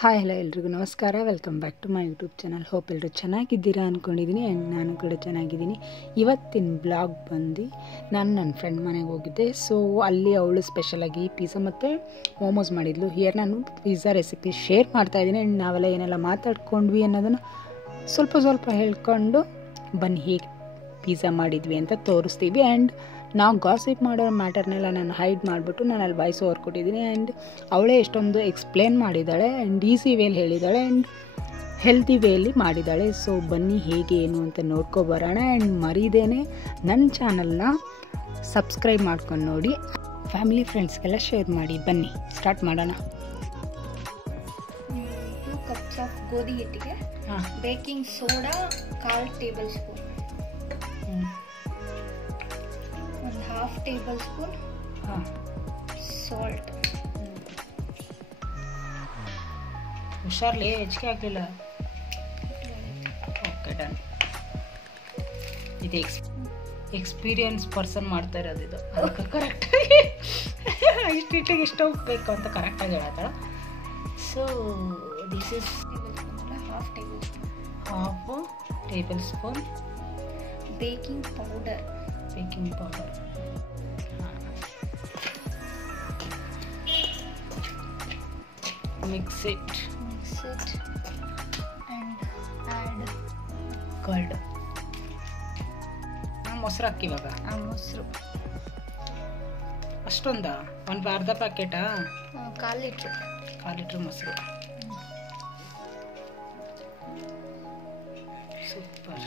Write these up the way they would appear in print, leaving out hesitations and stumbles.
Hi hello ಎಲ್ರಿಗೂ ನಮಸ್ಕಾರ. Welcome back to my YouTube channel. Hope ಎಲ್ಲರೂ ಚೆನ್ನಾಗಿದ್ದೀರಾ ಅಂದ್ಕೊಂಡಿದ್ದೀನಿ ಆ್ಯಂಡ್ ನಾನು ಕೂಡ ಚೆನ್ನಾಗಿದ್ದೀನಿ. ಇವತ್ತಿನ ಬ್ಲಾಗ್ ಬಂದು ನಾನು ನನ್ನ ಫ್ರೆಂಡ್ ಮನೆಗೆ ಹೋಗಿದ್ದೆ. ಸೊ ಅಲ್ಲಿ ಅವಳು ಸ್ಪೆಷಲಾಗಿ ಪಿಜ್ಜಾ ಮತ್ತು ಮೋಮೋಸ್ ಮಾಡಿದ್ಲು. ಹಿಯರ್ ನಾನು ಪಿಜ್ಜಾ ರೆಸಿಪಿ ಶೇರ್ ಮಾಡ್ತಾಯಿದ್ದೀನಿ ಆ್ಯಂಡ್ ನಾವೆಲ್ಲ ಏನೆಲ್ಲ ಮಾತಾಡ್ಕೊಂಡ್ವಿ ಅನ್ನೋದನ್ನು ಸ್ವಲ್ಪ ಹೇಳ್ಕೊಂಡು ಬನ್ನಿ ಹೇಗೆ ಪಿಜ್ಜಾ ಮಾಡಿದ್ವಿ ಅಂತ ತೋರಿಸ್ತೀವಿ. ಆ್ಯಂಡ್ ನಾವು ಗಾಸಿಪ್ ಮಾಡೋ ಮ್ಯಾಟರ್ನೆಲ್ಲ ನಾನು ಹೈಡ್ ಮಾಡಿಬಿಟ್ಟು ನಾನು ಅಲ್ಲಿ ವಾಯ್ಸ್ ಓವರ್ ಕೊಟ್ಟಿದ್ದೀನಿ. ಆ್ಯಂಡ್ ಅವಳೇ ಎಷ್ಟೊಂದು ಎಕ್ಸ್ಪ್ಲೇನ್ ಮಾಡಿದ್ದಾಳೆ ಆ್ಯಂಡ್ ಈಸಿ ವೇಲಿ ಹೇಳಿದ್ದಾಳೆ ಆ್ಯಂಡ್ ಹೆಲ್ತಿ ವೇಲಿ ಮಾಡಿದ್ದಾಳೆ. ಸೊ ಬನ್ನಿ ಹೇಗೆ ಏನು ಅಂತ ನೋಡ್ಕೊಬರೋಣ. ಆ್ಯಂಡ್ ಮರೀದೇನೆ ನನ್ನ ಚಾನಲ್ನ ಸಬ್ಸ್ಕ್ರೈಬ್ ಮಾಡ್ಕೊಂಡು ನೋಡಿ, ಫ್ಯಾಮಿಲಿ ಫ್ರೆಂಡ್ಸ್ಗೆಲ್ಲ ಶೇರ್ ಮಾಡಿ. ಬನ್ನಿ ಸ್ಟಾರ್ಟ್ ಮಾಡೋಣ. 2 ಕಪ್ಸ್ ಆಫ್ ಗೋಧಿ ಹಿಟ್ಟಿಗೆ baking soda 1/2 tablespoon, 1/2 tablespoon salt. ಹುಷಾರ್ಲಿ, ಹೆಚ್ಚಿಗೆ ಹಾಕಲಿಲ್ಲ. Okay done. ಇದು ಎಕ್ಸ್ಪೀರಿಯನ್ಸ್ ಪರ್ಸನ್ ಮಾಡ್ತಾ ಇರೋದು ಇದು. ಅದಕ್ಕೆ ಕರೆಕ್ಟಾಗಿ ಇಷ್ಟಿಟ್ಟಿಗೆ ಇಷ್ಟ ಹೋಗ್ಬೇಕು ಅಂತ ಕರೆಕ್ಟಾಗಿ ಹೇಳತ್ತಾಳ. So this is 1/2 tablespoon baking powder. Mix it and add curd. ಮೊಸರು ಹಾಕಿ ಇವಾಗ. ಮೊಸರು ಅಷ್ಟೊಂದಾ? ಒಂದು ಅರ್ಧ ಪ್ಯಾಕೆಟಾ? 1/4 ಲೀಟ್ರ್ ಮೊಸರು. ಸೂಪರ್.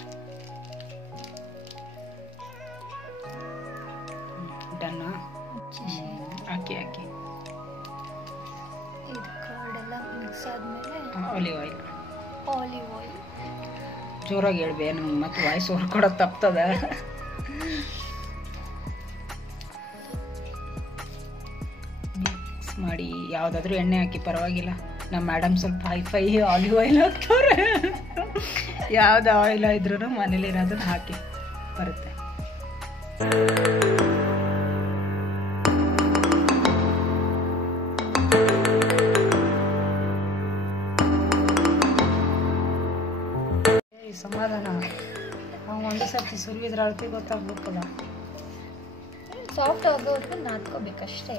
ಡನ್ನಾ? ಹಾಕಿ ಇದು ಕರ್ಡೆಲ್ಲ ಮಿಕ್ಸ್ ಆದಮೇಲೆ ಆಲಿವ್ ಆಯಿಲ್. ಜೋರಾಗಿ ಹೇಳ್ಬೇ, ನಮ್ಗೆ ಮತ್ತೆ ವಾಯ್ಸ್ ಹೊರ್ಕೊಡೋದು ತಪ್ತದ. ಮಿಕ್ಸ್ ಮಾಡಿ ಯಾವುದಾದ್ರೂ ಎಣ್ಣೆ ಹಾಕಿ ಪರವಾಗಿಲ್ಲ. ನಮ್ಮ ಮೇಡಮ್ ಸ್ವಲ್ಪ ಹೈಫೈ ಆಲಿವ್ ಆಯಿಲ್ ಹಾಕ್ತವ್ರೆ. ಯಾವ್ದು ಆಯಿಲ್ ಇದ್ರೂ ಮನೇಲಿರೋದನ್ನ ಹಾಕಿ ಬರುತ್ತೆ. ಸಮಾಧಾನ. ಅವ್ನು ಒಂದು ಸರ್ತಿ ಸುರಿದ್ರೆ ಅಳತೆ ಗೊತ್ತಾಗ್ಬೇಕಲ್ಲ. ಸಾಫ್ಟ್ ಆಗೋವರೆಗೂ ನಾದ್ಕೋಬೇಕಷ್ಟೇ.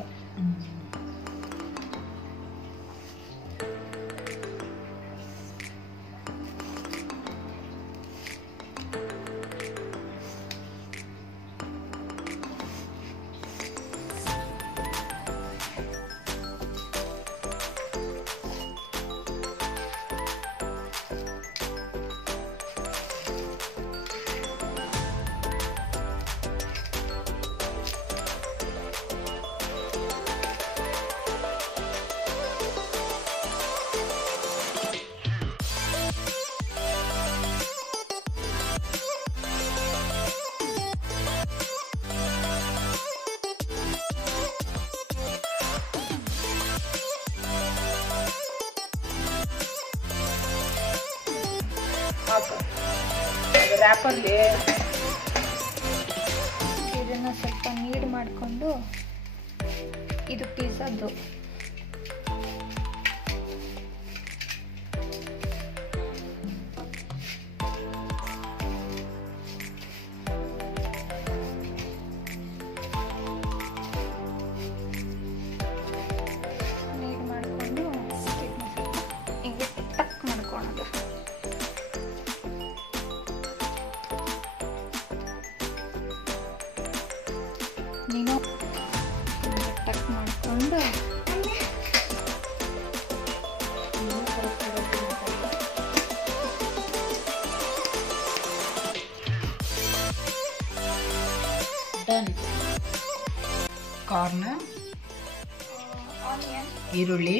ರ್ಯಾಪಲ್ಲಿ ಇದನ್ನ ಸ್ವಲ್ಪ ನೀರು ಮಾಡಿಕೊಂಡು, ಇದು ಪಿಜ್ಜಾದ್ದು ನೀರು ಮಾಡಿಕೊಂಡು ಹಿಂಗೆ ಟಕ್ ಮಾಡ್ಕೊಳೋದು. ನೀನು ಟಕ್ ಮಾಡಿಕೊಂಡು ಡನ್. ಕಾರ್ನ್, ಆನಿಯನ್, ಈರುಳ್ಳಿ,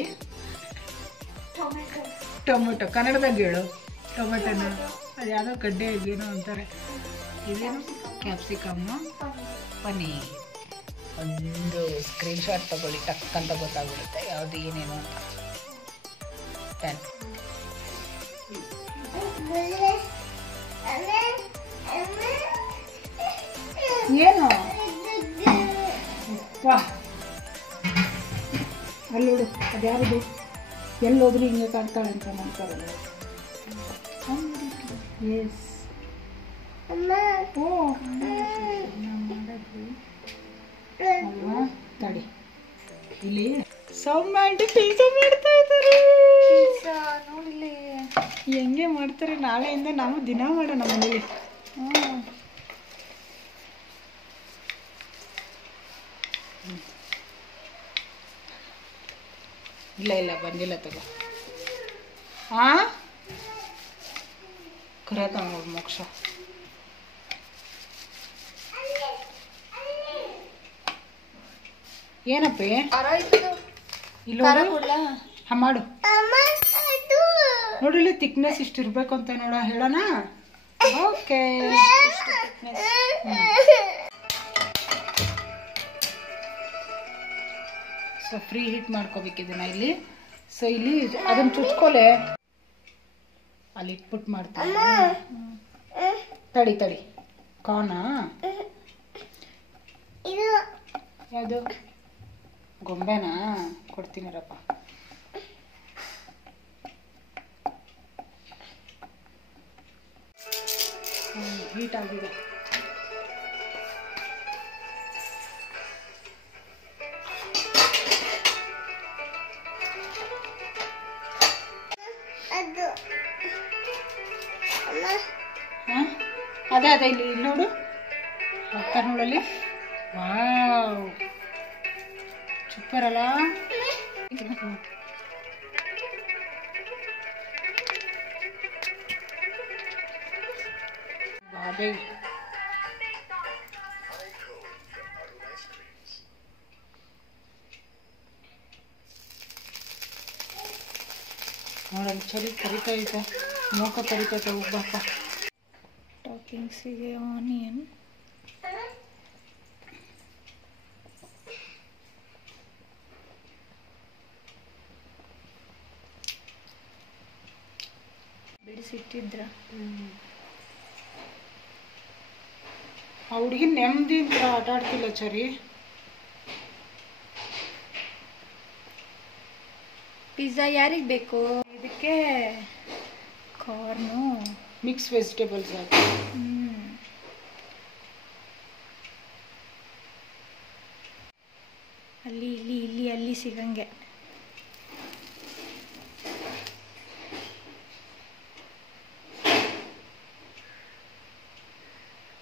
ಟೊಮೆಟೊ. ಕನ್ನಡದಾಗ ಹೇಳು ಟೊಮೆಟೊನ. ಅದು ಯಾವುದೋ ಗಡ್ಡೆ ಏನೋ ಅಂತಾರೆ. ಇದೇನು? ಕ್ಯಾಪ್ಸಿಕಮ್ಮು, ಪನ್ನೀರ್. ಒಂದು ಸ್ಕ್ರೀನ್ಶಾಟ್ ತಗೊಳ್ಳಿ, ಟಕ್ ಅಂತ ಗೊತ್ತಾಗ್ಬಿಡುತ್ತೆ ಯಾವುದು ಏನೇನು ಅಂತ. ಡನ್. ಏನು ವಾ ಅಲ್ಲಿ ನೋಡು, ಅದು ಯಾರದು? ಎಲ್ಲೋದ್ರೂ ಹಿಂಗೆ ಕಾಣ್ತಾಳೆ ಅಂತ ಮಾಡ್ತಾರಲ್ಲ. ಎಸ್ ಓ ಅಲ್ವಾ ತಡಿ ಇಲ್ಲಿ ಸೌಮ್ಯ ಆಂಟಿ ಪಿಜ್ಜಾ ಮಾಡ್ತಾ ಇದ್ದಾರೆ. ನೋಡಿಲ್ಲಿ ಹೆಂಗೆ ಮಾಡ್ತಾರೆ, ನಾಳೆಯಿಂದ ನಾವು ದಿನ ಮಾಡೋಣ ಮನೇಲಿ. ಇಲ್ಲ ಇಲ್ಲ ಬಂದಿಲ್ಲ ತಗೋ. ಹಾಂ ಕರೆತ ನೋಡಿ ಮೋಕ್ಷ. ಏನಪ್ಪಿ ಇಲ್ಲ ಹಾಂ ಮಾಡು. ನೋಡಿ ಇಲ್ಲಿ ಥಿಕ್ನೆಸ್ ಇಷ್ಟು ಇರಬೇಕು ಅಂತ ನೋಡ ಹೇಳೋಣ. ಓಕೆ ಸೊ ಫ್ರೀ ಹೀಟ್ ಮಾಡ್ಕೋಬೇಕಿದನ್ನ ಇಲ್ಲಿ. ಸೊ ಇಲ್ಲಿ ಅದನ್ನ ಚುಚ್ಕೊಲೆ ಅಲ್ಲಿ ಇಟ್ಬಿಟ್ಟು ಮಾಡ್ತೀನಿ. ತಡಿ ತಡಿ ಕಾನಾ ಯಾವುದು ಗೊಂಬೆನಾ ಕೊಡ್ತೀನಿರಪ್ಪ. ಹೀಟ್ ಆಗಿದೆ. ಅದೇ ಅದೇ ಇಲ್ಲಿ ಇಲ್ಲಿ ನೋಡು ಹೋಗ್ತಾರೆ ನೋಡಲ್ಲಿ. ವಾವ್ ಸೂಪರ್ ಅಲ್ಲ. ಬಾಬೆ ನೋಡಲ್ಲಿ ಚಳಿ ಕರಿತೈತೆ, ಮೂಕ ಕರಿತೈತೆ. ಹೋಗ್ಬಾಪ ಟಾಪಿಂಗ್ಸಿಗೆ ಆನಿಯನ್, ಬಿಡಿಸಿಟ್ಟಿದ್ರ ಆ ಹುಡುಗಿ ನೆಮ್ಮದಿಯಿಂದ ಆಟ ಆಡ್ತಿಲ್ಲ ಚರಿ. ಪಿಜ್ಜಾ ಯಾರಿಗೆ ಬೇಕು? ಇದಕ್ಕೆ ಕಾರ್ನು ಮಿಕ್ಸ್ ವೆಜಿಟೇಬಲ್ಸ್ ಹಾಕಿ. ಅಲ್ಲಿ ಇಲ್ಲಿ ಇಲ್ಲಿ ಅಲ್ಲಿ ಸಿಗಂಗೆ.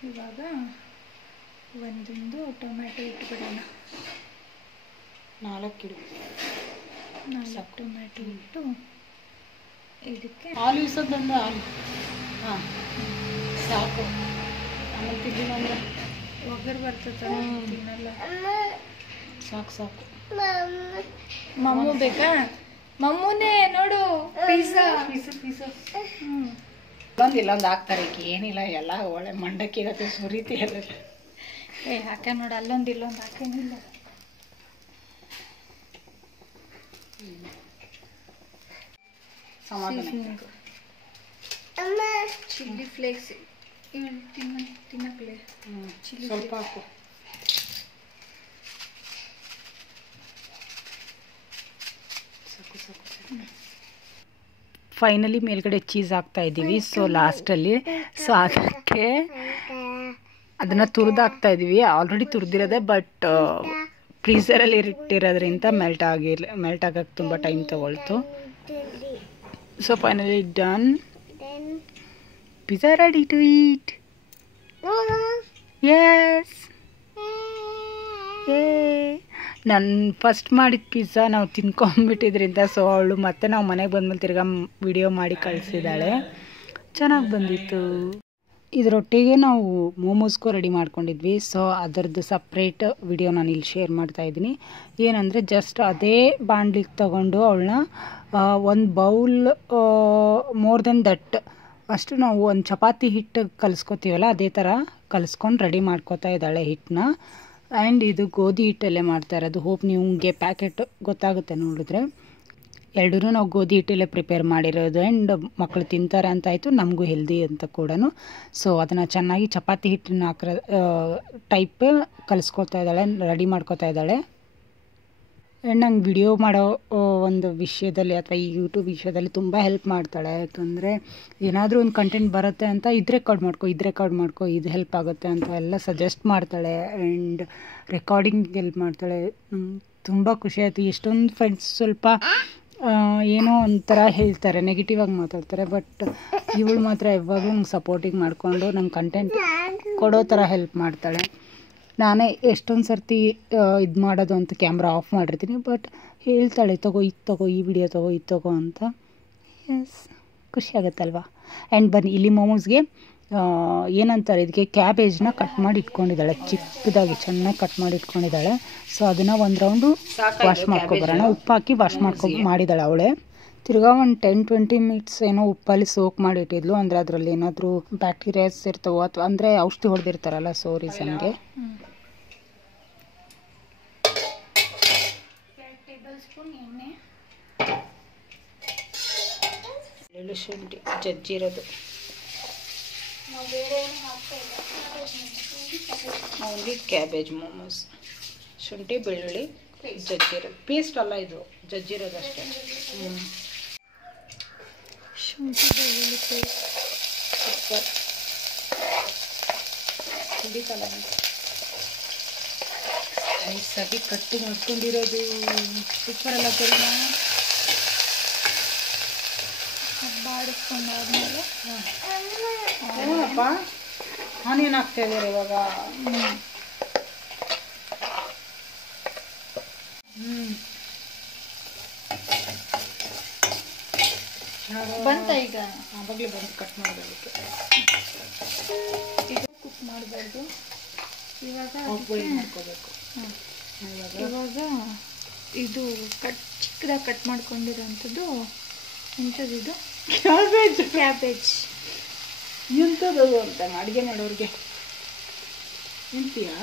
ಇವಾಗ ಒಂದೊಂದು ಟೊಮ್ಯಾಟೊ ಇಟ್ಬಿಡೋಣ. 4 ಇಡು. 4 ಟೊಮ್ಯಾಟೊ ಇಟ್ಟು ಇದಕ್ಕೆ ಹಾಲು ಇಸೋದಂದ್ರೆ ಹಾಲು. ಹಾಂ ಸಾಕು. ಆಮೇಲೆ ತಿಂದಿಲ್ಲ ಅಂದ್ರೆ ಒಗ್ಗರು ಬರ್ತದೆ ತಿನ್ನಲ್ಲ. ಸಾಕು ಸಾಕು. ಮಮ್ಮು ಬೇಕಾ? ಮಮ್ಮುನೇ ನೋಡು ಪಿಜ್ಜಾ. ಇಲ್ಲೊಂದು ಹಾಕ್ತಾರೆ ಏನಿಲ್ಲ, ಎಲ್ಲ ಒಳ್ಳೆ ಮಂಡಕ್ಕಿಗತ್ತೆ ಸುರಿತಿ ಎಲ್ಲ. ಹಾಕ ನೋಡು ಅಲ್ಲೊಂದು ಇಲ್ಲೊಂದು ಹಾಕೇನಿಲ್ಲ. ಚಿಲ್ಲಿ ಫ್ಲೇಕ್ಸ್ ತಿನ್ನಕ್ಲೆ ಸ್ವಲ್ಪ ಹಾಕು. ಫೈನಲಿ ಮೇಲ್ಗಡೆ ಚೀಸ್ ಹಾಕ್ತಾ ಇದ್ದೀವಿ. ಸೊ ಲಾಸ್ಟಲ್ಲಿ ಸೊ ಅದಕ್ಕೆ ಅದನ್ನು ತುರಿದಾಕ್ತಾ ಇದ್ದೀವಿ. ಆಲ್ರೆಡಿ ತುರಿದಿರೋದೆ, ಬಟ್ ಫ್ರೀಸರಲ್ಲಿ ಇಟ್ಟಿರೋದ್ರಿಂದ ಮೆಲ್ಟ್ ಆಗಕ್ಕೆ ತುಂಬ ಟೈಮ್ ತೊಗೊಳ್ತು. So finally done. Pizza ready to eat. Yes ನಾನು ಫಸ್ಟ್ ಮಾಡಿದ ಪಿಜ್ಜಾ ನಾವು ತಿನ್ಕೊಂಬಿಟ್ಟಿದ್ರಿಂದ ಸೊ ಅವಳು ಮತ್ತೆ ನಾವು ಮನೆಗೆ ಬಂದ್ಮೇಲೆ ತಿರ್ಗಾ ವಿಡಿಯೋ ಮಾಡಿ ಕಳಿಸಿದ್ದಾಳೆ. ಚೆನ್ನಾಗಿ ಬಂದಿತ್ತು. ಇದರೊಟ್ಟಿಗೆ ನಾವು ಮೋಮೋಸ್ಗೂ ರೆಡಿ ಮಾಡ್ಕೊಂಡಿದ್ವಿ. ಸೊ ಅದರದ್ದು ಸಪ್ರೇಟ್ ವಿಡಿಯೋ ನಾನು ಇಲ್ಲಿ ಶೇರ್ ಮಾಡ್ತಾಯಿದ್ದೀನಿ. ಏನಂದರೆ ಜಸ್ಟ್ ಅದೇ ಬಾಣಲಿಗೆ ತೊಗೊಂಡು ಅವಳನ್ನ ಒಂದು ಬೌಲ್ ಮೋರ್ ದೆನ್ ದಟ್ ಅಷ್ಟು ನಾವು ಒಂದು ಚಪಾತಿ ಹಿಟ್ಟು ಕಲಿಸ್ಕೊತೀವಲ್ಲ ಅದೇ ಥರ ಕಲಿಸ್ಕೊಂಡು ರೆಡಿ ಮಾಡ್ಕೋತಾ ಇದ್ದಾಳೆ ಹಿಟ್ಟನ್ನ. ಆ್ಯಂಡ್ ಇದು ಗೋಧಿ ಹಿಟ್ಟಲ್ಲೇ ಮಾಡ್ತಾ ಇರೋದು. ಹೋಪ್ ನಿಮಗೆ ಪ್ಯಾಕೆಟ್ ಗೊತ್ತಾಗುತ್ತೆ ನೋಡಿದ್ರೆ. ಎರಡೂ ನಾವು ಗೋಧಿ ಹಿಟ್ಟಲ್ಲೇ ಪ್ರಿಪೇರ್ ಮಾಡಿರೋದು. ಆ್ಯಂಡ್ ಮಕ್ಕಳು ತಿಂತಾರೆ ಅಂತಾಯಿತು, ನಮಗೂ ಹೆಲ್ದಿ ಅಂತ ಕೂಡ. ಸೊ ಅದನ್ನು ಚೆನ್ನಾಗಿ ಚಪಾತಿ ಹಿಟ್ಟನ್ನ ಹಾಕಿರೋ ಟೈಪ್ ಕಲಿಸ್ಕೊತಾ ಇದ್ದಾಳೆ, ರೆಡಿ ಮಾಡ್ಕೊತಾ ಇದ್ದಾಳೆ. ಆ್ಯಂಡ್ ನಂಗೆ ವಿಡಿಯೋ ಮಾಡೋ ಒಂದು ವಿಷಯದಲ್ಲಿ ಅಥವಾ ಈ ಯೂಟ್ಯೂಬ್ ವಿಷಯದಲ್ಲಿ ತುಂಬ ಹೆಲ್ಪ್ ಮಾಡ್ತಾಳೆ. ಯಾಕಂದರೆ ಏನಾದರೂ ಒಂದು ಕಂಟೆಂಟ್ ಬರುತ್ತೆ ಅಂತ ಇದು ರೆಕಾರ್ಡ್ ಮಾಡ್ಕೊ ಇದು ಹೆಲ್ಪ್ ಆಗುತ್ತೆ ಅಂತ ಎಲ್ಲ ಸಜೆಸ್ಟ್ ಮಾಡ್ತಾಳೆ. ಆ್ಯಂಡ್ ರೆಕಾರ್ಡಿಂಗ್ ಹೆಲ್ಪ್ ಮಾಡ್ತಾಳೆ. ತುಂಬ ಖುಷಿ ಆಯಿತು. ಎಷ್ಟೊಂದು ಫ್ರೆಂಡ್ಸ್ ಸ್ವಲ್ಪ ಏನೋ ಒಂಥರ ಹೇಳ್ತಾರೆ, ನೆಗೆಟಿವ್ ಆಗಿ ಮಾತಾಡ್ತಾರೆ. ಬಟ್ ಇವಳು ಮಾತ್ರ ಯಾವಾಗಲೂ ನಂಗೆ ಸಪೋರ್ಟಿಂಗ್ ಮಾಡಿಕೊಂಡು ನಂಗೆ ಕಂಟೆಂಟ್ ಕೊಡೋ ಥರ ಹೆಲ್ಪ್ ಮಾಡ್ತಾಳೆ. ನಾನೇ ಎಷ್ಟೊಂದು ಸರ್ತಿ ಇದು ಮಾಡೋದು ಅಂತ ಕ್ಯಾಮ್ರಾ ಆಫ್ ಮಾಡಿರ್ತೀನಿ, ಬಟ್ ಹೇಳ್ತಾಳೆ ತಗೋ ಈ ವಿಡಿಯೋ ತಗೋ ಇದು ತಗೋ ಅಂತ. ಎಸ್, ಖುಷಿ ಆಗುತ್ತಲ್ವಾ. ಆ್ಯಂಡ್ ಬನ್ನಿ ಇಲ್ಲಿ ಮೋಮೋಸ್ಗೆ ಏನಂತಾರೆ ಇದಕ್ಕೆ ಕ್ಯಾಬೇಜ್ನ ಕಟ್ ಮಾಡಿ ಇಟ್ಕೊಂಡಿದ್ದಾಳೆ, ಚಿಕ್ಕದಾಗಿ ಚೆನ್ನಾಗಿ ಕಟ್ ಮಾಡಿ ಇಟ್ಕೊಂಡಿದ್ದಾಳೆ. ಸೊ ಅದನ್ನು ಒಂದು ರೌಂಡು ವಾಶ್ ಮಾಡ್ಕೊಬರೋಣ. ಉಪ್ಪು ಹಾಕಿ ವಾಶ್ ಮಾಡಿದ್ದಾಳೆ ಅವಳೇ. ತಿರ್ಗಾ ಒಂದು 10-20 ಮಿನಿಟ್ಸ್ ಏನೋ ಉಪ್ಪಲ್ಲಿ ಸೋಕ್ ಮಾಡಿ ಇಟ್ಟಿದ್ಲು. ಅಂದರೆ ಅದರಲ್ಲಿ ಏನಾದರೂ ಬ್ಯಾಕ್ಟೀರಿಯಾಸ್ ಇರ್ತವೋ ಅಥವಾ ಅಂದರೆ ಔಷಧಿ ಹೊಡೆದಿರ್ತಾರಲ್ಲ, ಸೊ ರೀಸನ್ಗೆ. 2 ಟೇಬಲ್ ಸ್ಪೂನ್ ಎಣ್ಣೆ, ಬೆಳ್ಳುಳ್ಳಿ ಶುಂಠಿ ಜಜ್ಜಿರೋದು, ನಾವು ಬೇರೆ ಏನು ಹಾಕ್ತಾ ಇಲ್ಲ, ಓನ್ಲಿ ಕ್ಯಾಬೇಜ್ ಮೋಮೋಸ್. ಶುಂಠಿ ಬೆಳ್ಳುಳ್ಳಿ ಜಜ್ಜಿರೋದು, ಪೇಸ್ಟ್ ಅಲ್ಲ ಇದು, ಜಜ್ಜಿರೋದು ಅಷ್ಟೇ. ಶುಂಠಿ ಬೆಳ್ಳುಳ್ಳಿ ಪೇಸ್ಟ್, ಸೂಪರ್ ಹಿಡಿತಲ್ಲ ನೈಸಾಗಿ ಕಟ್ಟಿ ಮಾಡ್ಕೊಂಡಿರೋದು. ಸೂಪರ್ ಅಲ್ಲ ಕರಿಮ. ಬಾಡಿಸ್ಕೊಂಡಾದ್ಮೇಲೆ ಏನಪ್ಪ ಆನಿಯನ್ ಹಾಕ್ತಾ ಇದ್ದಾರೆ ಇವಾಗ. ಬಂತ ಈಗ? ಆವಾಗಲೇ ಬಂದು ಕಟ್ ಮಾಡೋದಕ್ಕೆ. ಇದು ಕುಕ್ ಮಾಡಬಾರ್ದು. ಇವಾಗ ಮಾಡ್ಕೋಬೇಕು. ಇವಾಗ ಇದು ಚಿಕ್ಕದಾಗಿ ಕಟ್ ಮಾಡ್ಕೊಂಡಿರೋಂಥದ್ದು ಎಂಥದ್ದು? ಕ್ಯಾಬೇಜ್. ಎಂಥದ್ದು ಅಂತ ಅಡುಗೆ ಮಾಡೋರಿಗೆ ಎಂತೀಯಾ?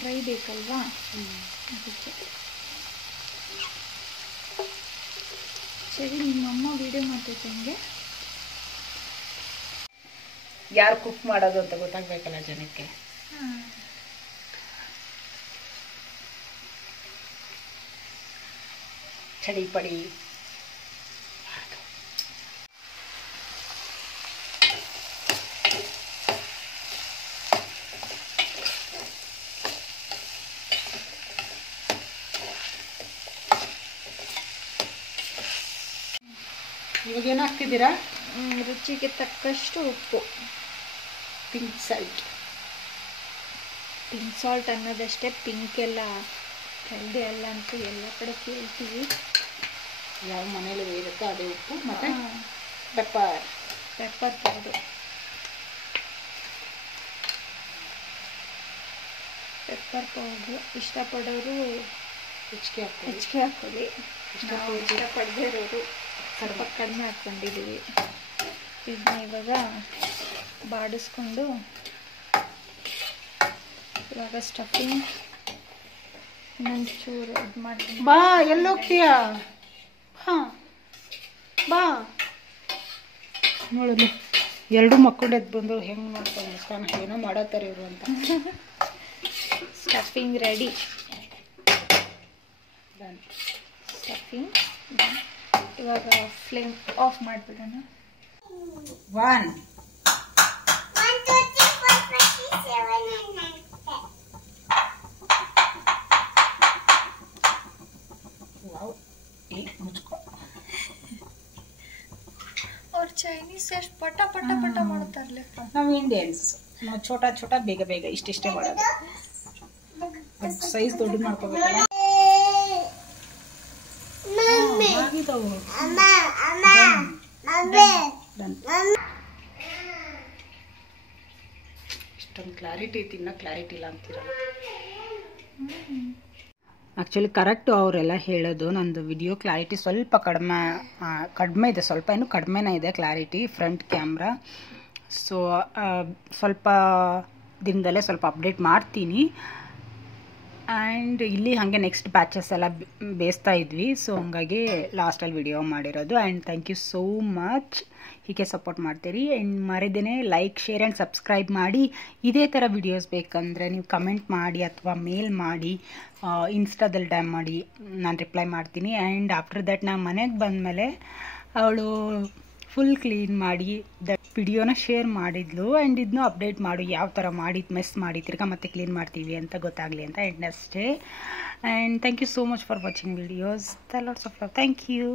ಡ್ರೈ ಬೇಕಲ್ವಾ, ಅದಕ್ಕೆ. ಸರಿ, ನಿಮ್ಮಮ್ಮ ವಿಡಿಯೋ ಮಾಡ್ತೈತೆ ಹಂಗೆ. ಯಾರು ಕುಕ್ ಮಾಡೋದು ಅಂತ ಗೊತ್ತಾಗಬೇಕಲ್ಲ ಜನಕ್ಕೆ. ಚಡಿ ಪಡಿ ಇವಾಗ ಏನು ಹಾಕ್ತಿದ್ದೀರಾ? ರುಚಿಗೆ ತಕ್ಕಷ್ಟು ಉಪ್ಪು, ಪಿಂಕ್ ಸಾಲ್ಟ್. ಪಿಂಕ್ ಸಾಲ್ಟ್ ಅನ್ನೋದಷ್ಟೇ, ಪಿಂಕ್ ಎಲ್ಲ ಹೆಲ್ದಿ ಅಲ್ಲ ಅಂತ ಎಲ್ಲ ಕಡೆ ಕೇಳ್ತೀವಿ. ಯಾವ ಮನೇಲಿ ಇರುತ್ತೋ ಅದೇ ಉಪ್ಪು ಮತ್ತು ಪೆಪ್ಪರ್ ಪೌಡರ್. ಪೆಪ್ಪರ್ ಪೌಡ್ರು ಇಷ್ಟಪಡೋರು ಹೆಚ್ಚಿಗೆ ಹಾಕೊಳ್ಳಿ. ನಾವು ಇಷ್ಟಪಡದೇ ಇರೋರು ಸ್ವಲ್ಪ ಕಡಿಮೆ ಹಾಕ್ಕೊಂಡಿದ್ದೀವಿ. ಇದನ್ನ ಇವಾಗ ಬಾಡಿಸ್ಕೊಂಡು ಇವಾಗ ಸ್ಟಫಿಂಗ್ ಇನ್ನೊಂಚೂರು ಇದು ಮಾಡ್ತೀನಿ. ಬಾ, ಎಲ್ಲೋಗ್ತೀಯಾ? ಬಾ ನೋಡಲು ಎರಡು ಮಕ್ಕಳು ಎದ್ದು ಬಂದು ಹೆಂಗೆ ಮಾಡ್ತಾರೆ ಮುಸ್ಕಾನ, ಏನೋ ಮಾಡತ್ತಾರೆ ಇವರು ಅಂತ. Stuffing ready. ಸ್ಟಫಿಂಗ್ ಇವಾಗ ಫ್ಲೇಮ್ ಆಫ್ ಮಾಡಿಬಿಡೋಣ. 1 ಅವ್ರು ಚೈನೀಸ್ ಎಷ್ಟು ಪಟ ಪಟ ಪಟ ಮಾಡ್ತಾರಲ್ಲಪ್ಪ. ನಾವು ಇಂಡಿಯನ್ಸ್, ನಾವು ಛೋಟ ಬೇಗ ಬೇಗ ಇಷ್ಟಿಷ್ಟೇ ಮಾಡೋದು. ಸೈಜ್ ದೊಡ್ಡದು ಮಾಡ್ಕೋಬೇಕಲ್ಲ. ಇಷ್ಟೊಂದು ಕ್ಲಾರಿಟಿ ಐತಿ, ಇನ್ನೂ ಕ್ಲಾರಿಟಿ ಇಲ್ಲ ಅಂತಿರಲ್ಲ. ಆ್ಯಕ್ಚುಲಿ ಕರೆಕ್ಟು ಅವರೆಲ್ಲ ಹೇಳೋದು. ನಂದು ವಿಡಿಯೋ ಕ್ಲಾರಿಟಿ ಸ್ವಲ್ಪ ಕಡಿಮೆ ಇದೆ, ಸ್ವಲ್ಪ ಇನ್ನೂ ಕಡಿಮೆನೇ ಇದೆ ಕ್ಲಾರಿಟಿ ಫ್ರಂಟ್ ಕ್ಯಾಮ್ರಾ. ಸೊ ಸ್ವಲ್ಪ ದಿನದಲ್ಲೇ ಸ್ವಲ್ಪ ಅಪ್ಡೇಟ್ ಮಾಡ್ತೀನಿ. ಆ್ಯಂಡ್ ಇಲ್ಲಿ ಹಾಗೆ ನೆಕ್ಸ್ಟ್ ಬ್ಯಾಚಸ್ ಎಲ್ಲ ಬೇಯಿಸ್ತಾ ಇದ್ವಿ. ಸೊ ಹಂಗಾಗಿ ಲಾಸ್ಟಲ್ಲಿ ವಿಡಿಯೋ ಮಾಡಿರೋದು. And thank you so much, ಹೀಗೆ ಸಪೋರ್ಟ್ ಮಾಡ್ತೀರಿ. ಆ್ಯಂಡ್ ಮರೆದೇನೆ ಲೈಕ್, ಶೇರ್ ಆ್ಯಂಡ್ ಸಬ್ಸ್ಕ್ರೈಬ್ ಮಾಡಿ. ಇದೇ ಥರ ವಿಡಿಯೋಸ್ ಬೇಕಂದರೆ ನೀವು ಕಮೆಂಟ್ ಮಾಡಿ ಅಥವಾ ಮೇಲ್ ಮಾಡಿ, ಇನ್ಸ್ಟಾದಲ್ಲಿ ಡ್ಯಾಮ್ ಮಾಡಿ, ನಾನು ರಿಪ್ಲೈ ಮಾಡ್ತೀನಿ. ಆ್ಯಂಡ್ ಆಫ್ಟರ್ ದ್ಯಾಟ್ ನಾನು ಮನೆಗೆ ಬಂದಮೇಲೆ ಅವಳು ಫುಲ್ ಕ್ಲೀನ್ ಮಾಡಿ ವಿಡಿಯೋನ ಶೇರ್ ಮಾಡಿದ್ಲು. ಆ್ಯಂಡ್ ಇದನ್ನು ಅಪ್ಡೇಟ್ ಮಾಡು, ಯಾವ ಥರ ಮಾಡಿದ್ದು ಮೆಸ್ ಮಾಡಿ ತಿರ್ಗಾ ಮತ್ತೆ ಕ್ಲೀನ್ ಮಾಡ್ತೀವಿ ಅಂತ ಗೊತ್ತಾಗಲಿ ಅಂತ. ಆ್ಯಂಡ್ ಅಷ್ಟೇ. And thank you so much for watching videos. Lots of love. Thank you.